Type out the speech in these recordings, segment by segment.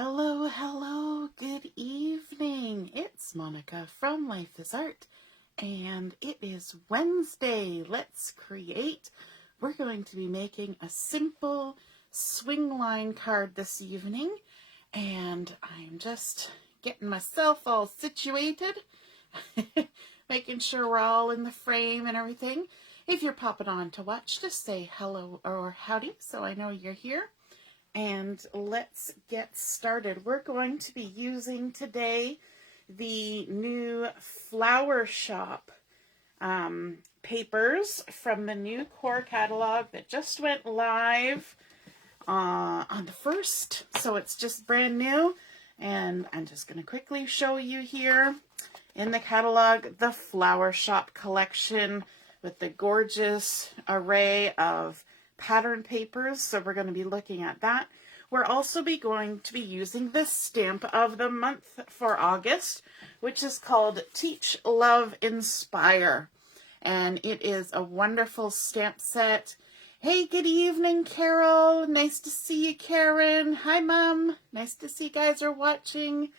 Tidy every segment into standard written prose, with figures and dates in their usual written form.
Hello, hello, good evening. It's Monica from Life is Art, and it is Wednesday. Let's create. We're going to be making a simple swing line card this evening, and I'm just getting myself all situated, making sure we're all in the frame and everything. If you're popping on to watch, just say hello or howdy so I know you're here. And let's get started. We're going to be using today the new Flower Shoppe papers from the new core catalog that just went live on the 1st. So it's just brand new. And I'm just going to quickly show you here in the catalog the Flower Shoppe collection with the gorgeous array of pattern papers, so we're going to be looking at that. We're also going to be using this stamp of the month for August, which is called Teach, Love, Inspire. And it is a wonderful stamp set. Hey, good evening, Carol. Nice to see you, Karen. Hi, Mom. Nice to see you guys are watching.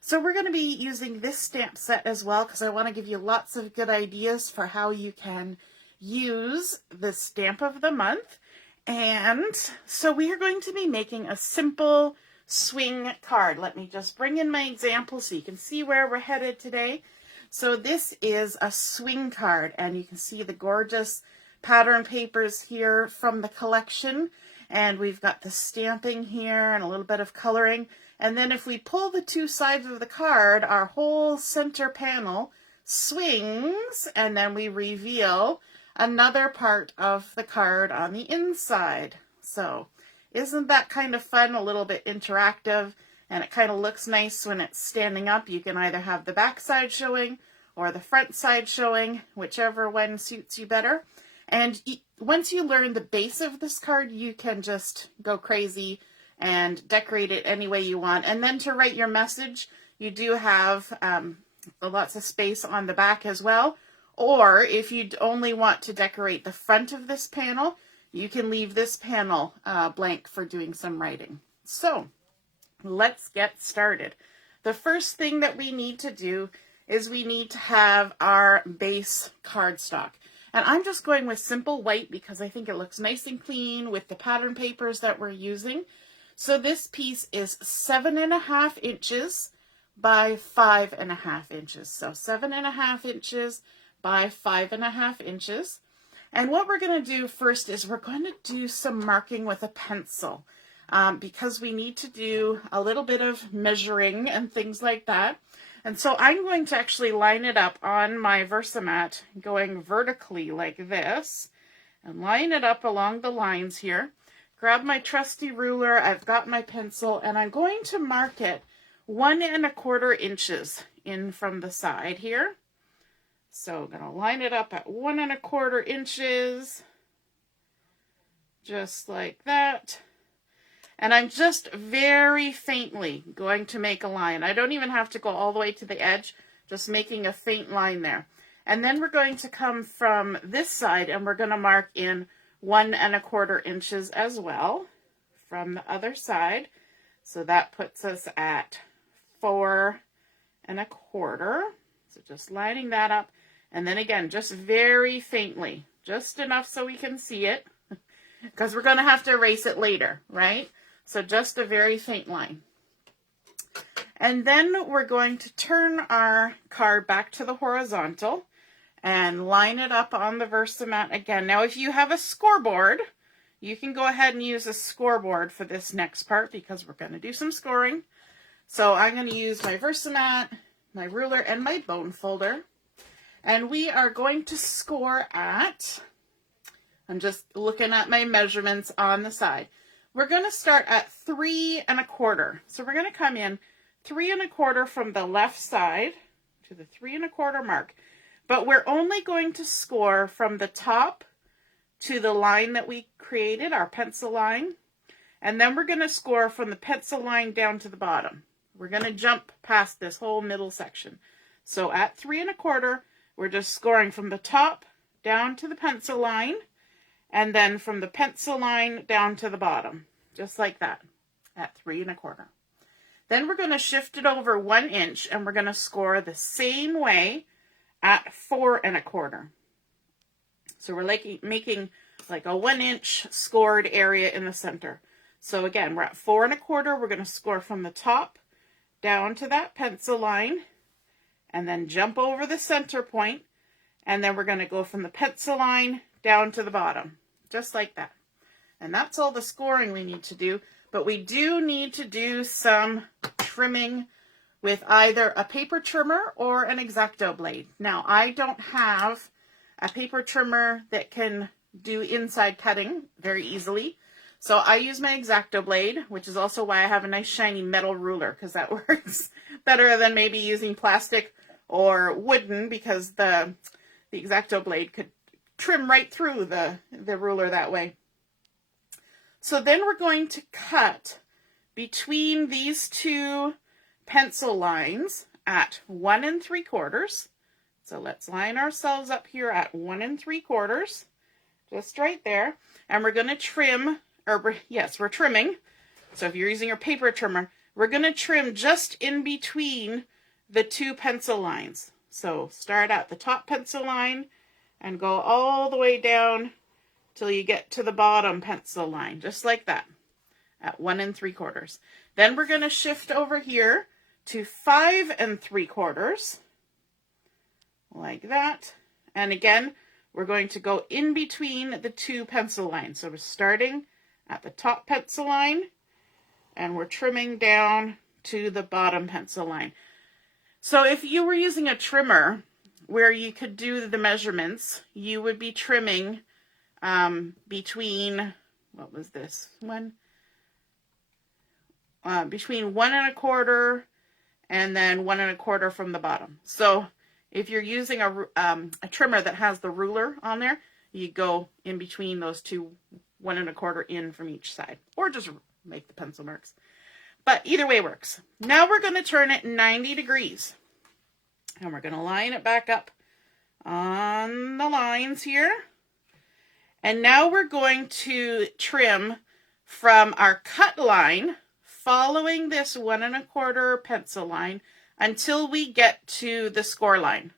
So we're going to be using this stamp set as well because I want to give you lots of good ideas for how you can use the stamp of the month. And so we are going to be making a simple swing card. Let me just bring in my example so you can see where we're headed today. So this is a swing card, and you can see the gorgeous pattern papers here from the collection. And we've got the stamping here and a little bit of coloring. And then if we pull the two sides of the card, our whole center panel swings, and then we reveal another part of the card on the inside. So isn't that kind of fun? A little bit interactive, and it kind of looks nice when it's standing up. You can either have the back side showing or the front side showing, whichever one suits you better. And once you learn the base of this card, you can just go crazy and decorate it any way you want. And then to write your message, you do have lots of space on the back as well. Or if you only want to decorate the front of this panel, you can leave this panel blank for doing some writing. So let's get started. The first thing that we need to do is we need to have our base cardstock. And I'm just going with simple white because I think it looks nice and clean with the pattern papers that we're using. So this piece is 7.5 inches by 5.5 inches. So 7.5 inches by 5.5 inches. And what we're going to do first is we're going to do some marking with a pencil because we need to do a little bit of measuring and things like that. And so I'm going to actually line it up on my Versamat going vertically like this and line it up along the lines here. Grab my trusty ruler, I've got my pencil, and I'm going to mark it 1.25 inches in from the side here. So I'm going to line it up at 1.25 inches, just like that. And I'm just very faintly going to make a line. I don't even have to go all the way to the edge, just making a faint line there. And then we're going to come from this side and we're going to mark in 1.25 inches as well from the other side. So that puts us at 4.25. So just lining that up. And then again, just very faintly, just enough so we can see it, because we're going to have to erase it later, right? So just a very faint line. And then we're going to turn our card back to the horizontal and line it up on the Versamat again. Now, if you have a scoreboard, you can go ahead and use a scoreboard for this next part because we're going to do some scoring. So I'm going to use my Versamat, my ruler, and my bone folder. And we are going to score at, I'm just looking at my measurements on the side. We're going to start at 3.25. So we're going to come in 3.25 from the left side to the 3.25 mark. But we're only going to score from the top to the line that we created, our pencil line. And then we're going to score from the pencil line down to the bottom. We're going to jump past this whole middle section. So at 3.25, we're just scoring from the top down to the pencil line, and then from the pencil line down to the bottom, just like that, at 3.25. Then we're going to shift it over 1 inch and we're going to score the same way at 4 1/4. So we're making like a 1 inch scored area in the center. So again, we're at 4 1/4. We're going to score from the top down to that pencil line and then jump over the center point. And then we're going to go from the pencil line down to the bottom, just like that. And that's all the scoring we need to do. But we do need to do some trimming with either a paper trimmer or an X-Acto blade. Now, I don't have a paper trimmer that can do inside cutting very easily. So I use my X-Acto blade, which is also why I have a nice shiny metal ruler, because that works better than maybe using plastic or wooden, because the X-Acto blade could trim right through the ruler that way. So then we're going to cut between these two pencil lines at 1 3/4. So let's line ourselves up here at 1 3/4, just right there. And we're going to trim, we're trimming. So if you're using your paper trimmer, we're going to trim just in between the two pencil lines. So start at the top pencil line and go all the way down till you get to the bottom pencil line, just like that, at 1 3/4. Then we're going to shift over here to 5 3/4, like that. And again, we're going to go in between the two pencil lines. So we're starting at the top pencil line and we're trimming down to the bottom pencil line. So if you were using a trimmer where you could do the measurements, you would be trimming between, what was this one? Between 1 1/4 and then 1 1/4 from the bottom. So if you're using a trimmer that has the ruler on there, you go in between those two, 1 1/4 in from each side, or just make the pencil marks. But either way works. Now we're going to turn it 90 degrees. And we're going to line it back up on the lines here. And now we're going to trim from our cut line, following this 1 1/4 pencil line, until we get to the score line.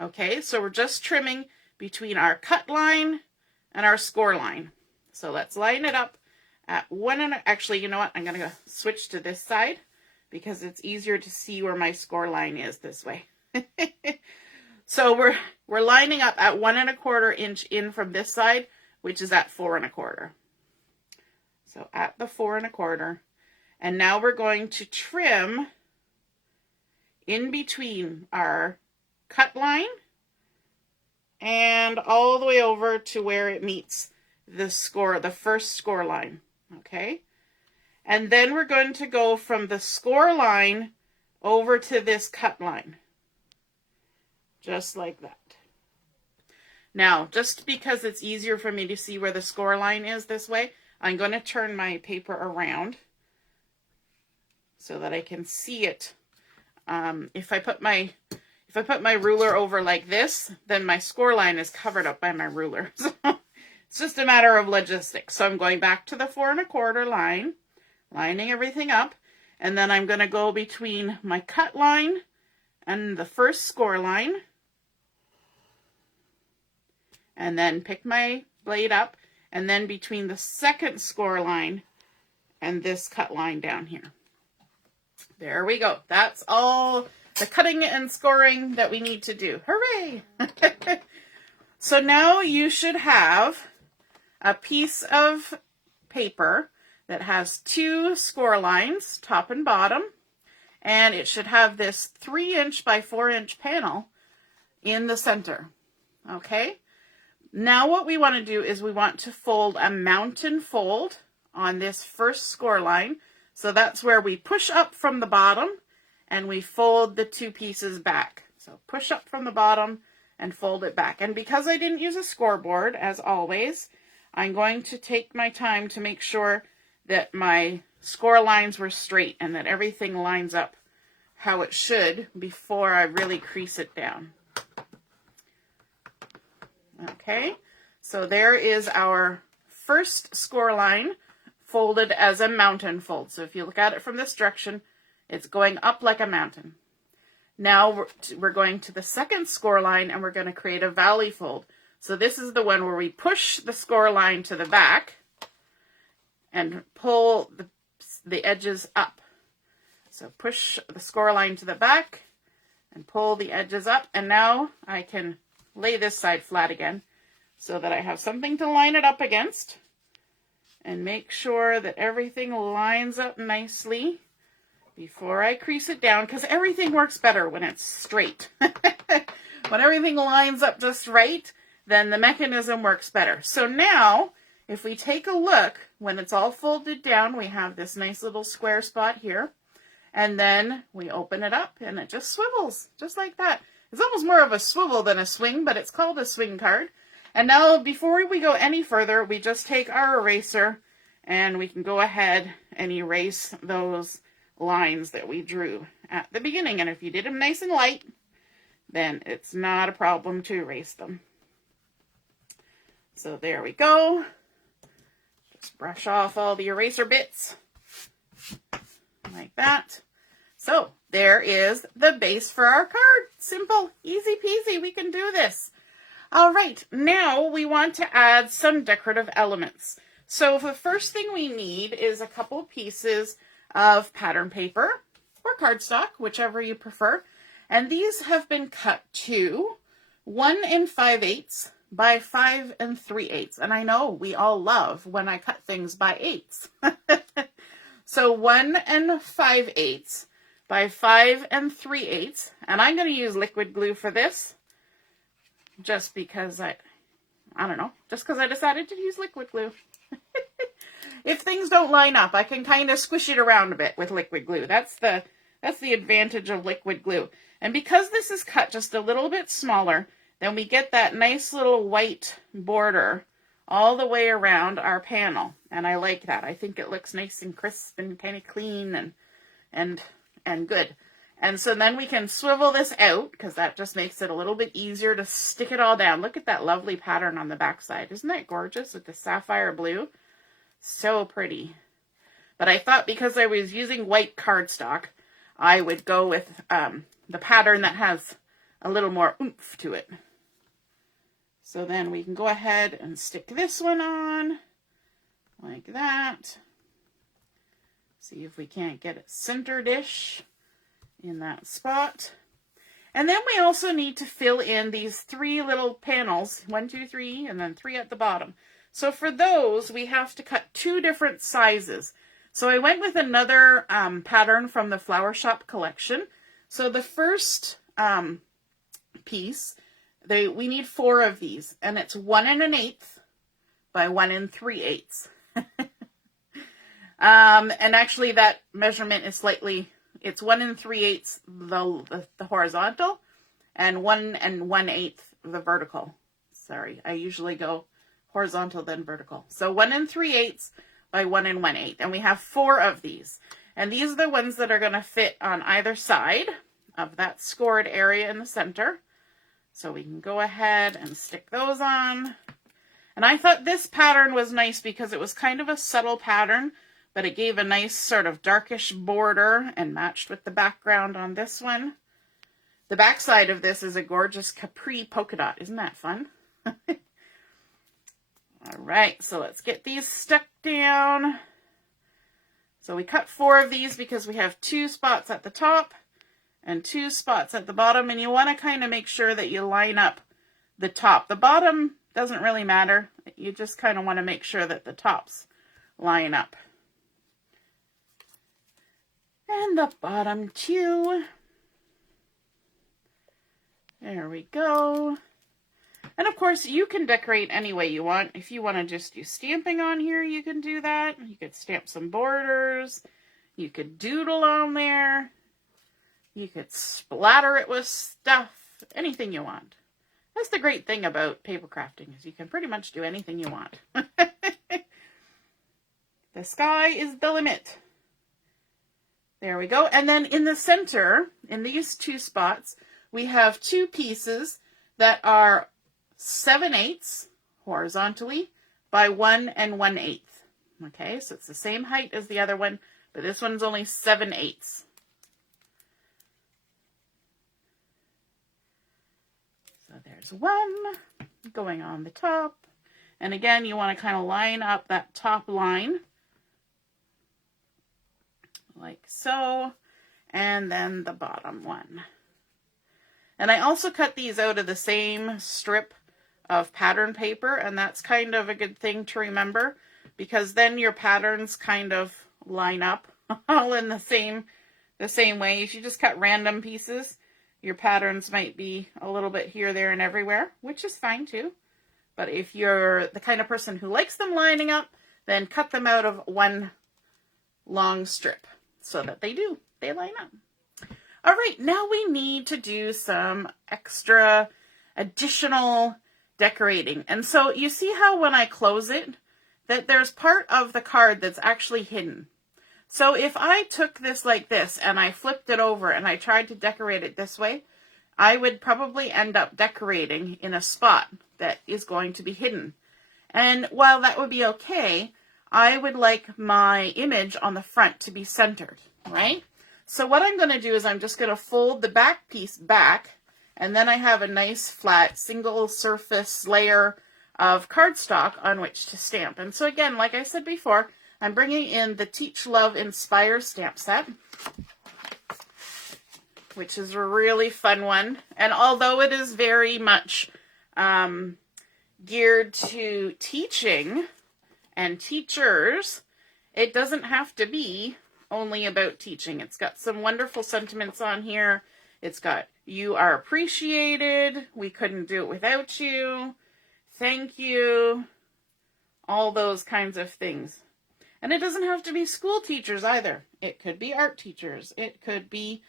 Okay, so we're just trimming between our cut line and our score line. So let's line it up at actually, you know what? I'm going to switch to this side because it's easier to see where my score line is this way. So we're lining up at 1 1/4 inch in from this side, which is at 4 1/4. So at the 4 1/4. And now we're going to trim in between our cut line and all the way over to where it meets the first score line. Okay. And then we're going to go from the score line over to this cut line. Just like that. Now, just because it's easier for me to see where the score line is this way, I'm going to turn my paper around so that I can see it. If I put my ruler over like this, then my score line is covered up by my ruler. So it's just a matter of logistics. So I'm going back to the 4 1/4 line, lining everything up, and then I'm going to go between my cut line and the first score line, and then pick my blade up, and then between the second score line and this cut line down here. There we go. That's all the cutting and scoring that we need to do. Hooray! So now you should have a piece of paper that has two score lines, top and bottom, and it should have this 3 inch by 4 inch panel in the center. Okay? Now what we want to do is we want to fold a mountain fold on this first score line. So that's where we push up from the bottom and we fold the two pieces back. So push up from the bottom and fold it back. And because I didn't use a scoreboard, as always, I'm going to take my time to make sure that my score lines were straight and that everything lines up how it should before I really crease it down. Okay, so there is our first score line folded as a mountain fold. So if you look at it from this direction, It's going up like a mountain. Now we're going to the second score line and we're going to create a valley fold. So this is the one where we push the score line to the back and pull the edges up. So push the score line to the back and pull the edges up. And now I can lay this side flat again so that I have something to line it up against and make sure that everything lines up nicely before I crease it down, because everything works better when it's straight. When everything lines up just right, then the mechanism works better. So now, if we take a look, when it's all folded down, we have this nice little square spot here. And then we open it up and it just swivels, just like that. It's almost more of a swivel than a swing, but it's called a swing card. And now, before we go any further, we just take our eraser and we can go ahead and erase those lines that we drew at the beginning. And if you did them nice and light, then it's not a problem to erase them. So there we go. Just brush off all the eraser bits like that. So there is the base for our card. Simple, easy peasy, we can do this. All right, now we want to add some decorative elements. So the first thing we need is a couple pieces of pattern paper or cardstock, whichever you prefer. And these have been cut to 1 5/8 by 5 3/8. And I know we all love when I cut things by eighths. So 1 5/8 by 5 3/8. And I'm going to use liquid glue for this just because I don't know, just because I decided to use liquid glue. If things don't line up, I can kind of squish it around a bit with liquid glue. That's the advantage of liquid glue. And because this is cut just a little bit smaller, then we get that nice little white border all the way around our panel. And I like that. I think it looks nice and crisp and kind of clean and good. And so then we can swivel this out, because that just makes it a little bit easier to stick it all down. Look at that lovely pattern on the back side. Isn't that gorgeous with the sapphire blue? So pretty. But I thought because I was using white cardstock, I would go with the pattern that has a little more oomph to it. So then we can go ahead and stick this one on like that. See if we can't get it centered-ish in that spot. And then we also need to fill in these 3 little panels, 1, 2, 3, and then 3 at the bottom. So for those, we have to cut 2 different sizes. So I went with another pattern from the Flower Shoppe collection. So the first piece, we need 4 of these, and it's 1 1/8 by 1 3/8. And actually that measurement is it's 1 3/8 the horizontal, and 1 1/8 the vertical. Sorry, I usually go horizontal then vertical. So 1 3/8 by 1 1/8, and we have 4 of these. And these are the ones that are going to fit on either side of that scored area in the center. So we can go ahead and stick those on. And I thought this pattern was nice because it was kind of a subtle pattern, but it gave a nice sort of darkish border and matched with the background on this one. The back side of this is a gorgeous capri polka dot. Isn't that fun? All right, so let's get these stuck down. So we cut 4 of these because we have 2 spots at the top and 2 spots at the bottom, and you want to kind of make sure that you line up the top. The bottom doesn't really matter. You just kind of want to make sure that the tops line up. And the bottom too. There we go. And of course, you can decorate any way you want. If you want to just do stamping on here, you can do that. You could stamp some borders. You could doodle on there. You could splatter it with stuff. Anything you want. That's the great thing about paper crafting, is you can pretty much do anything you want. The sky is the limit. There we go. And then in the center, in these 2 spots, we have 2 pieces that are 7/8 horizontally by 1 1/8. Okay, so it's the same height as the other one, but this one's only 7/8. there's one going on the top. And again, you want to kind of line up that top line like so, and then the bottom one. And I also cut these out of the same strip of pattern paper, and that's kind of a good thing to remember, because then your patterns kind of line up all in the same way. If you just cut random pieces, your patterns might be a little bit here, there, and everywhere, which is fine too. But if you're the kind of person who likes them lining up, then cut them out of one long strip so that they line up. All right, now we need to do some extra additional decorating. And so you see how when I close it, that there's part of the card that's actually hidden. So if I took this like this and I flipped it over and I tried to decorate it this way, I would probably end up decorating in a spot that is going to be hidden. And while that would be okay, I would like my image on the front to be centered, right? So what I'm going to do is I'm just going to fold the back piece back, and then I have a nice flat single surface layer of cardstock on which to stamp. And so again, like I said before, I'm bringing in the Teach, Love, Inspire stamp set, which is a really fun one. And although it is very much geared to teaching and teachers, it doesn't have to be only about teaching. It's got some wonderful sentiments on here. It's got, you are appreciated, we couldn't do it without you, thank you, all those kinds of things. And it doesn't have to be school teachers either. It could be art teachers. It could be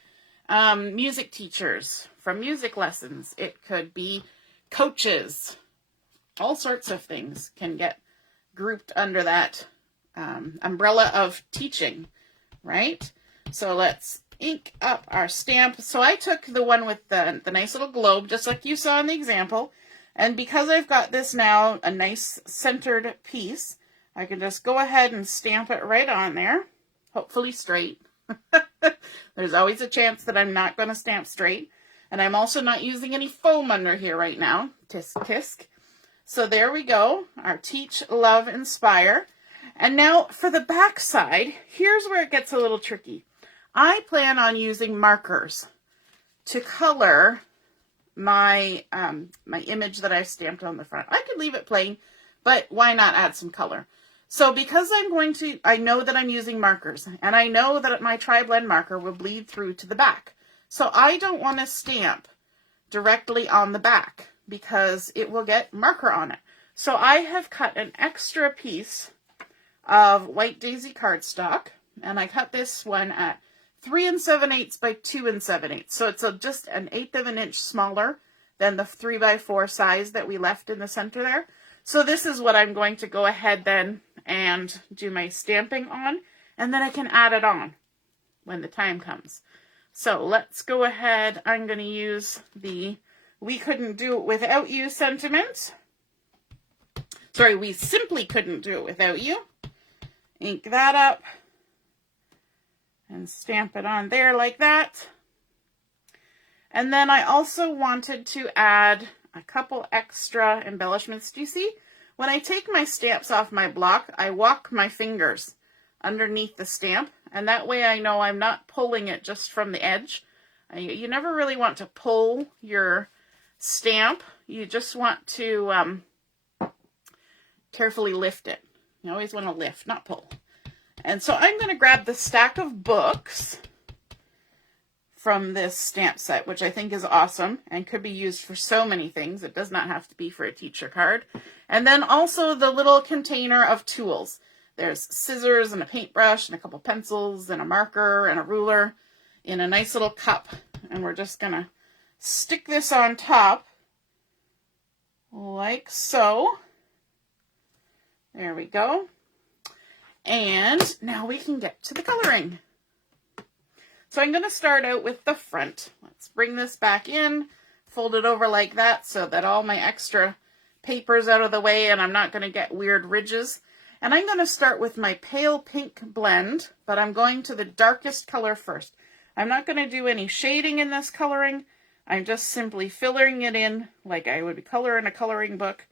music teachers from music lessons. It could be coaches. All sorts of things can get grouped under that umbrella of teaching, right? So let's ink up our stamp. So I took the one with the nice little globe, just like you saw in the example. And because I've got this now, a nice centered piece, I can just go ahead and stamp it right on there, hopefully straight. There's always a chance that I'm not going to stamp straight. And I'm also not using any foam under here right now. Tisk, tisk. So there we go, our Teach, Love, Inspire. And now for the back side, here's where it gets a little tricky. I plan on using markers to color my my image that I stamped on the front. I could leave it plain, but why not add some color? So because I know that I'm using markers, and I know that my tri-blend marker will bleed through to the back. So I don't want to stamp directly on the back because it will get marker on it. So I have cut an extra piece of White Daisy cardstock, and I cut this one at 3 7/8 by 2 7/8. So it's just an 1/8 of an inch smaller than the 3x4 size that we left in the center there. So this is what I'm going to go ahead then and do my stamping on, and then I can add it on when the time comes. So let's go ahead. I'm going to use the We Couldn't Do It Without You sentiment. Sorry, we simply couldn't do it without you. Ink that up and stamp it on there like that. And then I also wanted to add a couple extra embellishments. Do you see? When I take my stamps off my block, I walk my fingers underneath the stamp, and that way I know I'm not pulling it just from the edge. You never really want to pull your stamp. You just want to carefully lift it. You always want to lift, not pull. And so I'm going to grab the stack of books from this stamp set, which I think is awesome and could be used for so many things. It does not have to be for a teacher card. And then also the little container of tools. There's scissors and a paintbrush and a couple pencils and a marker and a ruler in a nice little cup. And we're just going to stick this on top like so. There we go. And now we can get to the coloring. So I'm going to start out with the front. Let's bring this back in, fold it over like that so that all my extra paper's out of the way and I'm not going to get weird ridges. And I'm going to start with my pale pink blend, but I'm going to the darkest color first. I'm not going to do any shading in this coloring. I'm just simply filling it in like I would color in a coloring book.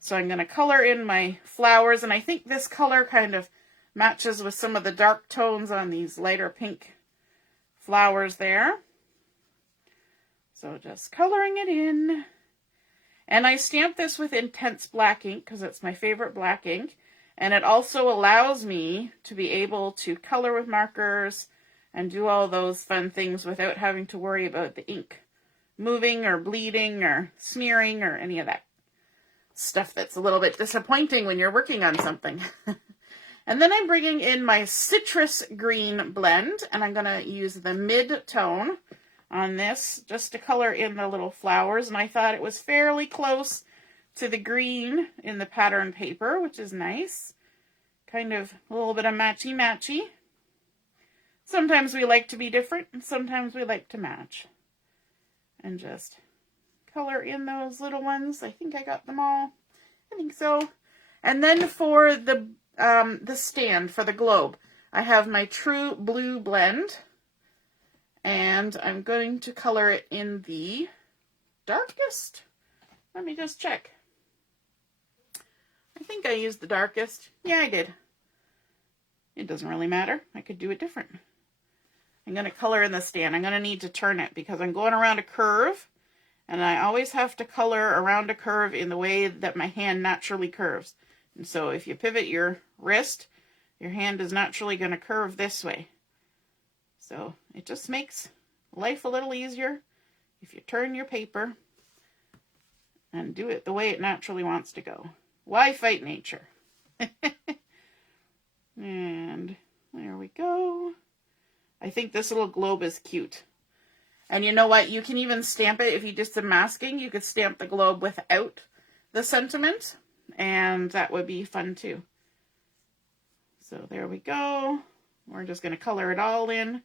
So I'm going to color in my flowers, and I think this color kind of matches with some of the dark tones on these lighter pink flowers there. So just coloring it in. And I stamp this with intense black ink because it's my favorite black ink. And it also allows me to be able to color with markers and do all those fun things without having to worry about the ink moving or bleeding or smearing or any of that stuff that's a little bit disappointing when you're working on something. And then I'm bringing in my citrus green blend, and I'm going to use the mid-tone on this just to color in the little flowers. And I thought it was fairly close to the green in the pattern paper, which is nice. Kind of a little bit of matchy-matchy. Sometimes we like to be different, and sometimes we like to match. And just color in those little ones. I think I got them all. I think so. And then for the stand, for the globe, I have my True Blue blend. And I'm going to color it in the darkest. Let me just check. I think I used the darkest. Yeah, I did. It doesn't really matter. I could do it different. I'm going to color in the stand. I'm going to need to turn it because I'm going around a curve. And I always have to color around a curve in the way that my hand naturally curves. And so if you pivot your wrist, your hand is naturally going to curve this way. So it just makes life a little easier if you turn your paper and do it the way it naturally wants to go. Why fight nature? And there we go. I think this little globe is cute. And you know what? You can even stamp it if you just are masking. You could stamp the globe without the sentiment. And that would be fun too. So there we go. We're just going to color it all in.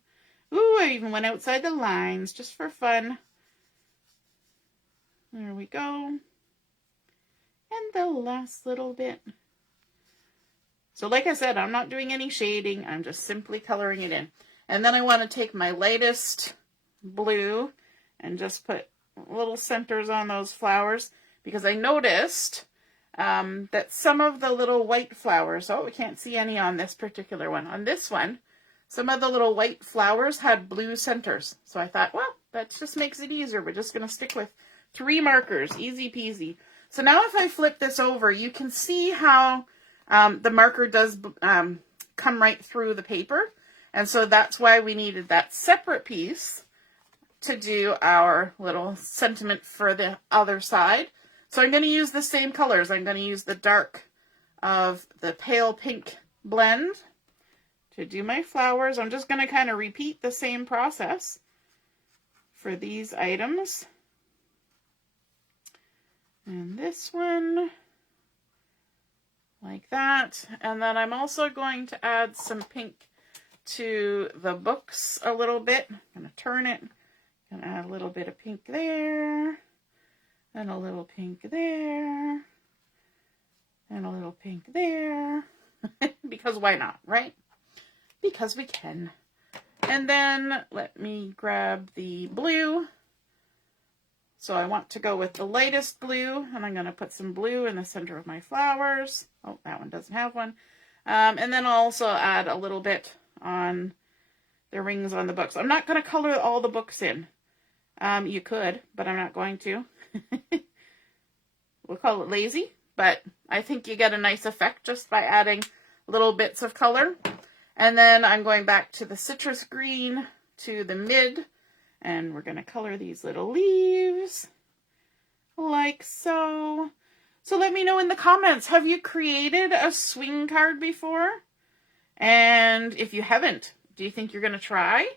Ooh, I even went outside the lines just for fun. There we go. And the last little bit. So like I said, I'm not doing any shading. I'm just simply coloring it in. And then I want to take my lightest blue and just put little centers on those flowers, because I noticed that some of the little white flowers, oh, we can't see any on this particular one. On this one, some of the little white flowers had blue centers. So I thought, well, that just makes it easier. We're just going to stick with 3 markers, easy peasy. So now if I flip this over, you can see how the marker does come right through the paper. And so that's why we needed that separate piece to do our little sentiment for the other side. So I'm going to use the same colors. I'm going to use the dark of the pale pink blend to do my flowers. I'm just going to kind of repeat the same process for these items. And this one, like that. And then I'm also going to add some pink to the books a little bit. I'm going to turn it. I'm going to add a little bit of pink there. And a little pink there. And a little pink there. Because why not, right? Because we can. And then let me grab the blue. So I want to go with the lightest blue, and I'm going to put some blue in the center of my flowers. Oh, that one doesn't have one. And then I'll also add a little bit on the rings on the books. I'm not going to color all the books in. You could, but I'm not going to. We'll call it lazy, but I think you get a nice effect just by adding little bits of color. And then I'm going back to the citrus green to the mid, and we're going to color these little leaves like so. So let me know in the comments, have you created a swing card before? And if you haven't, do you think you're going to try?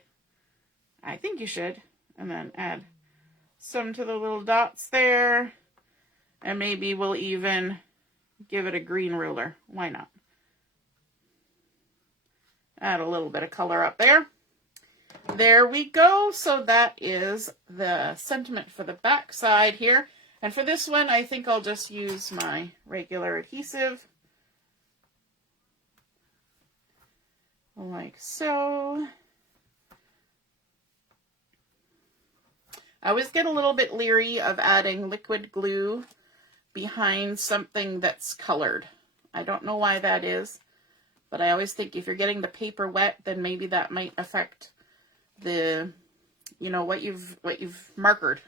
I think you should. And then add some to the little dots there. And maybe we'll even give it a green ruler. Why not? Add a little bit of color up there. There we go. So that is the sentiment for the back side here. And for this one, I think I'll just use my regular adhesive. Like so. I always get a little bit leery of adding liquid glue behind something that's colored. I don't know why that is, but I always think if you're getting the paper wet, then maybe that might affect the, you know, what you've markered.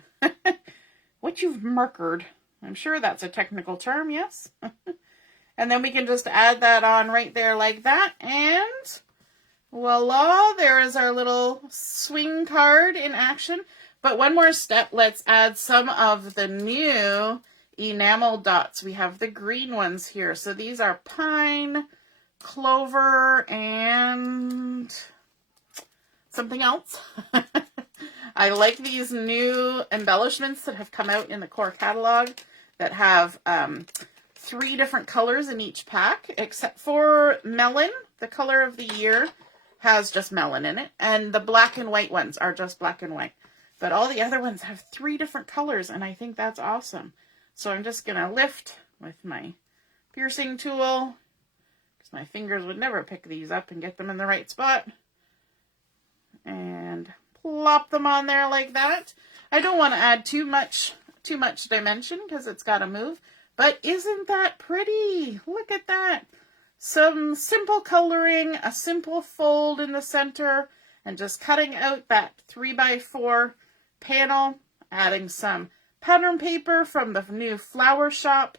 What you've markered. I'm sure that's a technical term, yes? And then we can just add that on right there like that, and voila, there is our little swing card in action. But one more step, let's add some of the new enamel dots. We have the green ones here. So these are pine, clover, and something else. I like these new embellishments that have come out in the core catalog that have 3 different colors in each pack, except for melon. The color of the year has just melon in it, and the black and white ones are just black and white. But all the other ones have 3 different colors, and I think that's awesome. So I'm just going to lift with my piercing tool, because my fingers would never pick these up and get them in the right spot. And plop them on there like that. I don't want to add too much dimension because it's got to move. But isn't that pretty? Look at that. Some simple coloring, a simple fold in the center, and just cutting out that 3x4 panel, adding some pattern paper from the new Flower Shoppe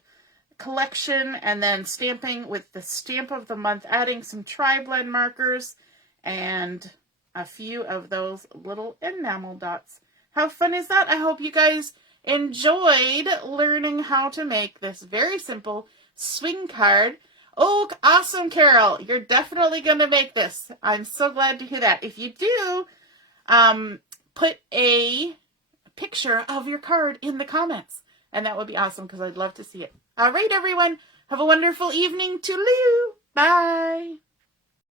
collection, and then stamping with the stamp of the month, adding some tri-blend markers, and a few of those little enamel dots. How fun is that? I hope you guys enjoyed learning how to make this very simple swing card. Oh, awesome, Carol. You're definitely going to make this. I'm so glad to hear that. If you do, put a picture of your card in the comments, and that would be awesome because I'd love to see it. All right, everyone. Have a wonderful evening. Toodaloo. Bye.